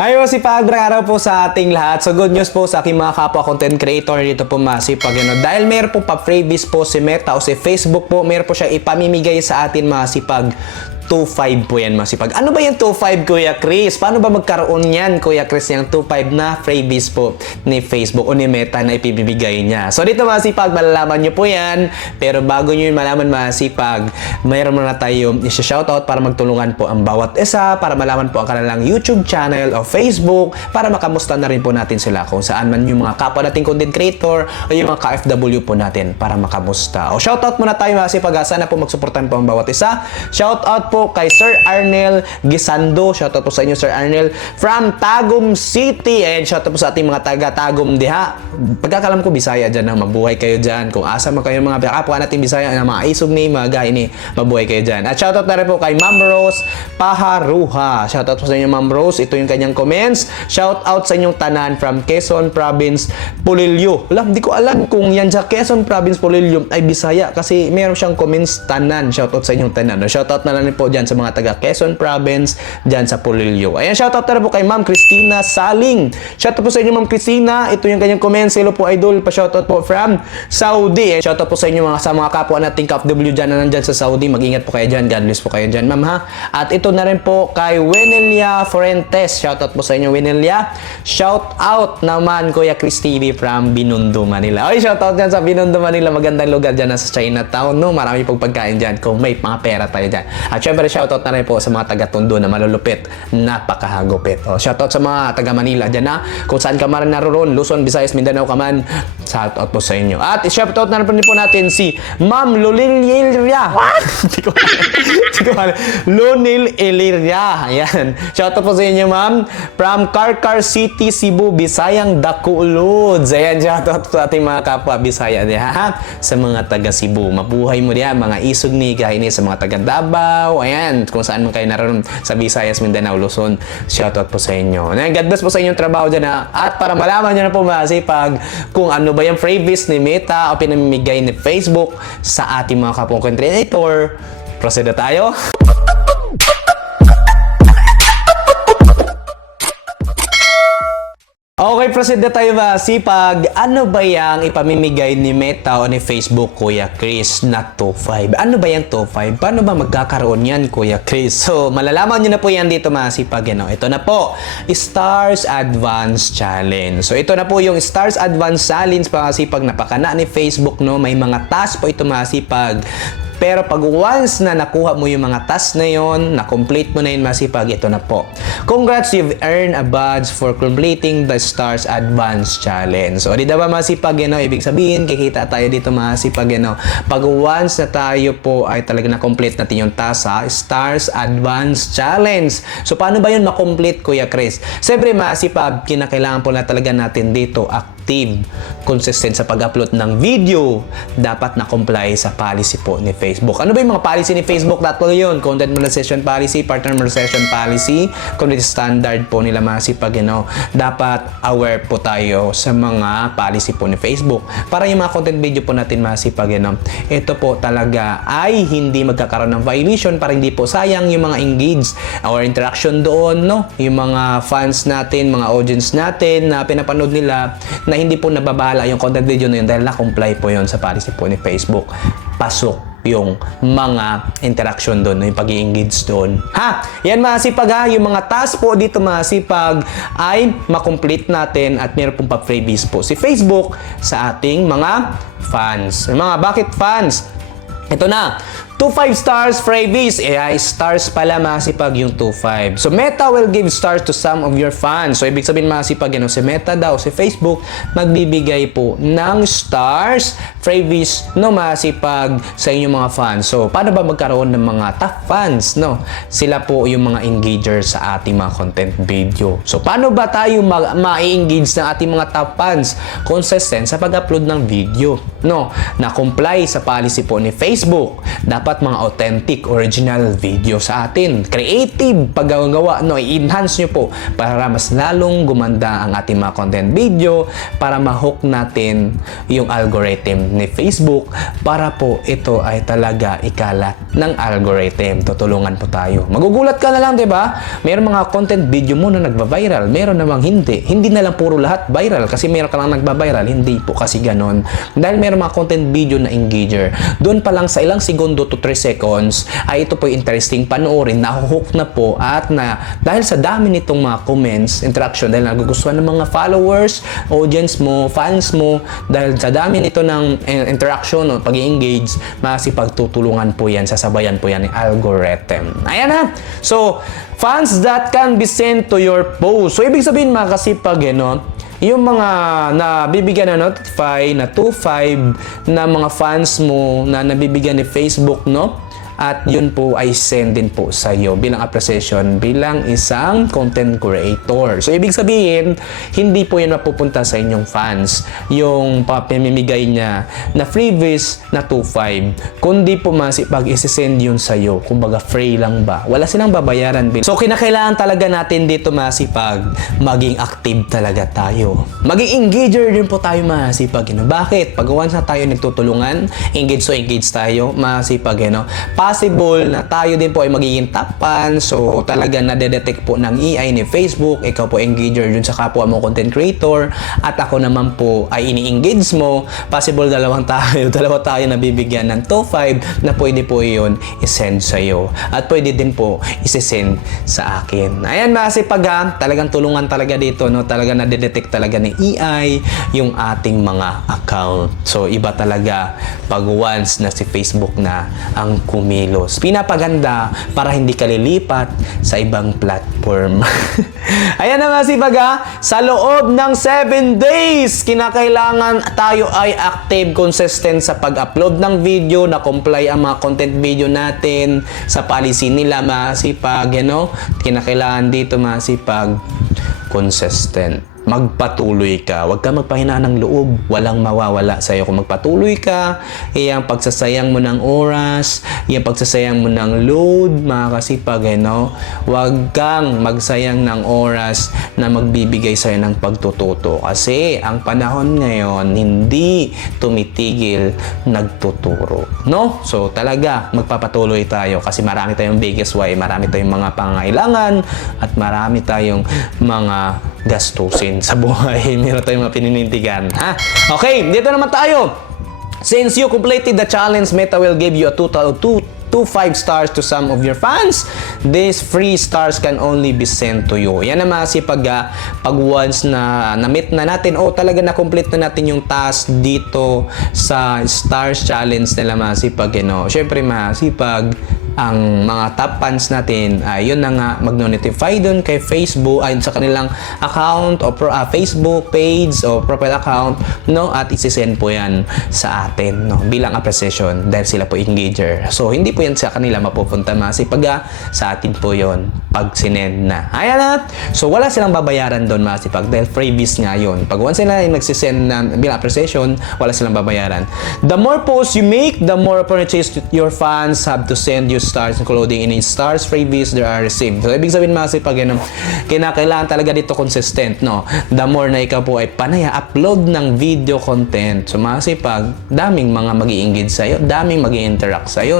Ayo si Pagrang araw po sa ating lahat. So good news po sa aking mga kapwa content creator dito po masipag. Dahil meron po pa-freebies po si Meta o si Facebook po, meron po siya ipamimigay sa atin masipag. 2.5 po yan masipag. Ano ba yung 2.5 Kuya Chris? Paano ba magkaroon yan Kuya Chris yung 2.5 na freebies po ni Facebook o ni Meta na ipibigay niya? So dito masipag, malalaman nyo po yan. Pero bago nyo yung malaman masipag, mayroon muna tayo isa-shoutout para magtulungan po ang bawat isa, para malaman po ang kanilang YouTube channel o Facebook, para makamusta na rin po natin sila kung saan man yung mga kapwa nating content creator o yung mga ka-FW po natin para makamusta. O shoutout muna tayo masipag. Sana po magsuportan po ang bawat isa. Shoutout po kay Sir Arnel Gisando. Shoutout po sa inyo Sir Arnel from Tagum City. And shoutout po sa ating mga taga-Tagum diha. Pagkakalam ko Bisaya dyan na mabuhay kayo dyan. Kung asa man kayo mga kapwa natin Bisaya na mga isog ni, mga gahi ni, mabuhay kayo dyan. At shoutout na rin po kay Ma'am Rose Paharuha. Shoutout po sa inyo Ma'am Rose. Ito yung kanyang comments. Shoutout sa inyong tanan from Quezon Province, Pulilio. Wala, hindi ko alam kung yan sa Quezon Province, Pulilio ay Bisaya kasi meron siyang comments tanan. Shoutout sa inyong tanan. Shoutout na lang po dyan sa mga taga Quezon Province, dyan sa Pulilio. Ayan, shoutout na po kay Ma'am Christina Saling. Shoutout po sa inyo Ma'am Christina. Ito yung kanyang comments. Hello po idol. Pa-shoutout po from Saudi. Ayan, shoutout po sa inyo sa mga kapwa nating KFW dyan na nandyan sa Saudi. Mag-ingat po kayo dyan. God bless po kayo dyan ma'am ha. At ito na rin po kay Winelia Fuentes. Shoutout po sa inyo Winelia. Shoutout naman Kuya Chris TV from Binondo, Manila. Oy, shoutout dyan sa Binondo, Manila. Magandang lugar dyan sa Chinatown. No? Marami pong pagkain dyan kung may mga pera tayo dyan. At syempre, shoutout na rin po sa mga taga-Tondo na malulupit, napakahagupit. O, shoutout sa mga taga-Manila dyan na kung saan ka man naroon, Luzon, Visayas, Mindanao ka man, shoutout po sa inyo. At shoutout na rin po natin si Ma'am Lunil Iliria. What? Hindi ko alam. Lunil Iliria. Ayan. Shoutout po sa inyo, ma'am. From Karkar City, Cebu, Bisayang Dakulods. Ayan, shoutout po sa ating mga kapwa Bisaya. Ha? Sa mga taga-Cebu. Mabuhay mo diyan, mga isog ni, kahit sa mga taga-Davao. Ayan, kung saan man kayo naroon sa Visayas, Mindanao, Luzon, shoutout po sa inyo. God bless po sa inyong trabaho dyan ha. At para malaman nyo na po masipag kung ano ba yung freebies ni Meta o pinamimigay ni Facebook sa ating mga kapong content creator, proceed na tayo. Okay, proceed na tayo masipag. Ano ba yung ipamimigay ni Meta o ni Facebook, Kuya Chris, na 2.5? Ano ba yung 2.5? Paano ba magkakaroon yan, Kuya Chris? So, malalaman nyo na po yan dito masipag. Ito na po, Stars Advance Challenge. So, ito na po yung Stars Advance Challenge masipag. Napakana ni Facebook, no? May mga task po ito masipag. Pero pag once na nakuha mo yung mga task na yon, na-complete mo na yun masipag, ito na po. Congrats, you've earned a badge for completing the Stars Advance Challenge. So, di ba masipag, ibig sabihin, kikita tayo dito masipag, Pag once na tayo po ay talaga na-complete natin yung task sa Stars Advance Challenge. So, paano ba yun ma-complete, Kuya Chris? Siyempre, masipag, kinakailangan po na talaga natin dito active, consistent sa pag-upload ng video, dapat na-comply sa policy po ni Facebook. Ano ba yung mga policy ni Facebook? Tatlo yun. Content monetization policy, partner monetization policy, community standard po nila masipag, dapat aware po tayo sa mga policy po ni Facebook. Para yung mga content video po natin masipag, ito po talaga ay hindi magkakaroon ng violation, para hindi po sayang yung mga engage or interaction doon, yung mga fans natin, mga audience natin na pinapanood nila, na hindi po nababahala yung content video na yun dahil na-comply po yun sa policy po ni Facebook. Pasok yung mga interaction doon, yung pag-i-engage doon. Ha? Yan masipag ha, yung mga task po dito masipag ay makomplete natin at meron pong pa-freebies po si Facebook sa ating mga fans. Mga bakit fans? Ito na. 2.5 stars freebies. Stars pala masipag yung 2.5. So, Meta will give stars to some of your fans. So, ibig sabihin masipag, si Meta daw, si Facebook, magbibigay po ng stars freebies, masipag sa inyong mga fans. So, paano ba magkaroon ng mga top fans, Sila po yung mga engagers sa ating mga content video. So, paano ba tayo ma-engage ng ating mga top fans? Consistent sa pag-upload ng video, Na comply sa policy po ni Facebook. Dapat dapat mga authentic, original video sa atin. Creative paggagawa, no, i-enhance nyo po para mas lalong gumanda ang ating mga content video, para ma-hook natin yung algorithm ni Facebook, para po ito ay talaga ikalat ng algorithm. Tutulungan po tayo. Magugulat ka na lang, di ba? Mayroon mga content video mo na nagba-viral, meron namang hindi. Hindi na lang puro lahat viral kasi meron ka lang nagba-viral. Hindi po kasi ganon. Dahil meron mga content video na engager. Doon pa lang sa ilang segundo to 3 seconds ay ito po interesting panoorin, nahuhook na po, at na dahil sa dami nitong mga comments, interaction, dahil nagugustuhan ng mga followers, audience mo, fans mo, dahil sa dami nito ng interaction o pag-i-engage, masipagtutulungan po yan, sasabayan po yan ng algorithm. Ayan na! So, fans that can be sent to your post. So, ibig sabihin mga kasipag, yung mga nabibigyan na notify na 2.5 na mga fans mo na nabibigyan ni Facebook, no? At yun po ay send din po sa iyo bilang appreciation bilang isang content creator. So, ibig sabihin, hindi po yun mapupunta sa inyong fans yung papamimigay niya na freebies na 2.5. Kundi po masipag isi-send yun sa iyo. Kumbaga, free lang ba? Wala silang babayaran. So, kinakailangan talaga natin dito masipag maging active talaga tayo. Maging engager din po tayo masipag. Bakit? Pag once na tayo nagtutulungan, engage tayo, masipag. Possible na tayo din po ay magiging top fan. So, talaga nadedetect po ng AI ni Facebook. Ikaw po engager dun sa kapwa mo content creator. At ako naman po ay ini-engage mo. Possible dalawa tayo nabibigyan ng 2.5 na pwede po yun isend sa iyo. At pwede din po isesend sa akin. Ayan, masipag talagang tulungan talaga dito, no? Talaga nadedetect talaga ni AI yung ating mga account. So, iba talaga pag once na si Facebook na ang pinapaganda para hindi ka lilipat sa ibang platform. Ayan na masipag sa loob ng 7 days, kinakailangan tayo ay active, consistent sa pag-upload ng video, na comply ang mga content video natin sa policy nila masipag, kinakailangan dito masipag consistent. Magpatuloy ka. Huwag ka magpahinaan ng loob. Walang mawawala sa iyo kung magpatuloy ka. Iyang pagsasayang mo ng oras, iyang pagsasayang mo ng load, mga kasipag, Huwag kang magsayang ng oras na magbibigay sa iyo ng pagtututo. Kasi ang panahon ngayon, hindi tumitigil nagtuturo. No? So, talaga, magpapatuloy tayo kasi marami tayong biggest why, marami tayong mga pangailangan, at marami tayong mga gastusin sa buhay. Meron tayong mga pininindigan. Okay, dito naman tayo. Since you completed the challenge, Meta will give you a total of 5 stars to some of your fans. These free stars can only be sent to you. Yan na masipag pag once na na-meet na natin o talaga na-complete na natin yung task dito sa stars challenge nila masipag. Syempre masipag ang mga top fans natin ay yun na nga mag-notify dun kay Facebook ay sa kanilang account o Facebook page o profile account, at isi-send po yan sa atin, bilang appreciation dahil sila po engager. So hindi po yan sa kanila mapupunta masipag, sa atin po yon pag sinend na. Ayan na. So wala silang babayaran doon masipag dahil freebies nga yun. Pag once sila nagsisend na bilang appreciation, wala silang babayaran. The more posts you make, the more opportunities your fans have to send you stars, including any stars freebies they are received. So ibig sabihin masipag, kinakailangan talaga dito consistent, The more na ikaw po ay panaya upload ng video content, so masipag, daming mga mag-i-engage sa'yo, daming mag-i-interact sa'yo,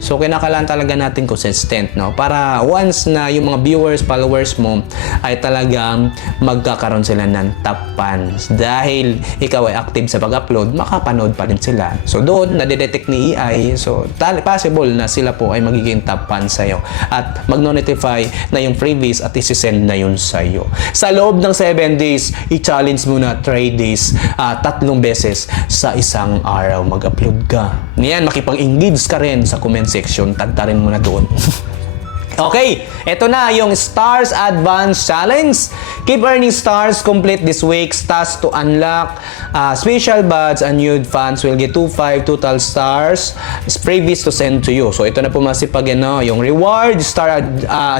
So kinakailangan talaga natin consistent, para once na yung mga viewers, followers mo ay talagang magkakaroon sila ng top fans. Dahil ikaw ay active sa pag-upload, makapanood pa rin sila. So doon, nadidetect ni AI, so possible na sila po ay magiging top fans sa'yo. At mag-notify na yung freebies at isi-send na yun sa'yo. Sa loob ng 7 days, i-challenge mo na 3 days, 3 beses sa isang araw mag-upload ka. Niyan, makipag-engage ka rin sa comment section, tagtarin mo na doon. Okay, eto na yung Stars Advance Challenge. Keep earning stars, complete this week's task to unlock special badge, and new fans will get 2-5 total stars freebies to send to you. So ito na po masipag yung reward, star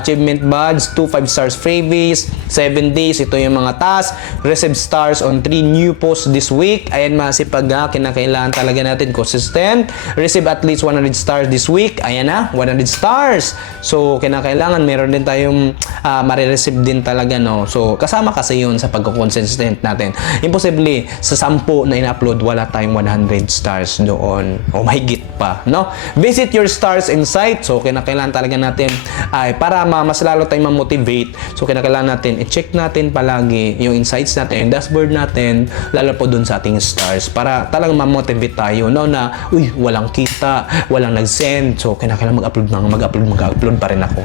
achievement badge, 2-5 stars freebies, 7 days, ito yung mga task, receive stars on 3 new posts this week. Ayan masipag kinakailangan talaga natin consistent. Receive at least 100 stars this week. Ayan na, 100 stars. So kinakailangan meron din tayong marireceive din talaga, no. So kasama kasi yun sa pagko-consistent natin. Imposible sa 10 na in-upload wala tayong 100 stars doon. O mahigit pa, no. Visit your stars insight. So kinakailangan talaga natin ay para mas lalo tayong ma-motivate. So kinakailangan natin i-check natin palagi yung insights natin, yung dashboard natin, lalo po doon sa ating stars para talagang ma-motivate tayo, no, na uy, walang kita, walang nag-send. So kinakailangan mag-upload pa rin ako.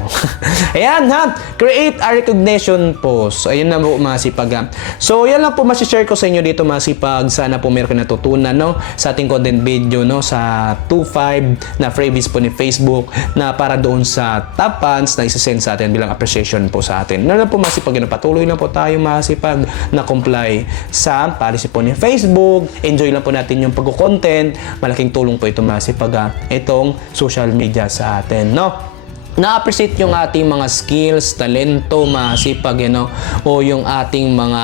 Ayan ha, create a recognition post. Ayun na po masipag. So yan lang po masishare ko sa inyo dito masipag. Sana po meron kayo natutunan, no, sa ating content video, no, sa 2-5 na freebies po ni Facebook na para doon sa top fans na isasend sa atin bilang appreciation po sa atin. Ano lang po masipag, patuloy lang po tayo masipag na comply sa policy po ni Facebook. Enjoy lang po natin yung pagko-content. Malaking tulong po ito masipag itong social media sa atin, no. Na-appreciate yung ating mga skills, talento, masipag, o yung ating mga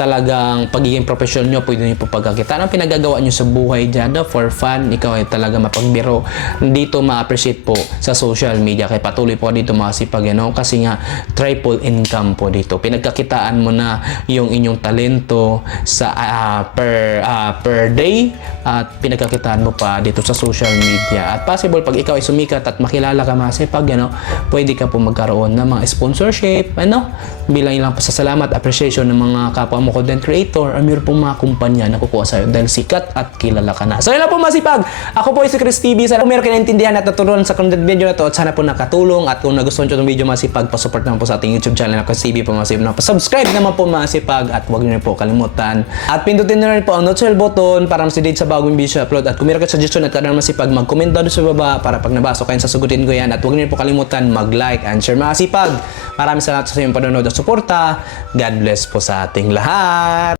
talagang pagiging professional nyo, pwede nyo po pagkakita. Anong pinagagawa nyo sa buhay dyan, for fun, ikaw ay talaga mapagbiro. Dito ma-appreciate po sa social media. Kaya patuloy po dito masipag, kasi nga triple income po dito. Pinagkakitaan mo na yung inyong talento sa per day at pinagkakitaan mo pa dito sa social media. At possible pag ikaw ay sumikat at makilala ka masipag, pwede ka po magkaroon ng mga sponsorship, bilang ilang pasasalamat, appreciation ng mga kapwa mo content creator, or mayroon pong mga kumpanya na kukuha sa'yo dahil sikat at kilala ka na. So yun lang po masipag. Ako po si Chris TV. Sana po meron kayo naintindihan at natutunan sa content video na to at sana po nakatulong. At kung nagustuhan nyo itong video masipag, pasupport naman po sa ating YouTube channel na Chris TV po masipag. Subscribe naman po masipag at huwag nyo po kalimutan. At pindutin nyo rin po ang notification button para mas-update sa bagong video upload. At kung meron kayo suggestion at kailangan masipag, mag-comment down sa baba para pag nabasa kayo sasagutin ko yan. At huwag nyo po kalimutan mag-like and share masipag. Maraming salamat sa inyong panonood at suporta. God bless po sa ating lahat.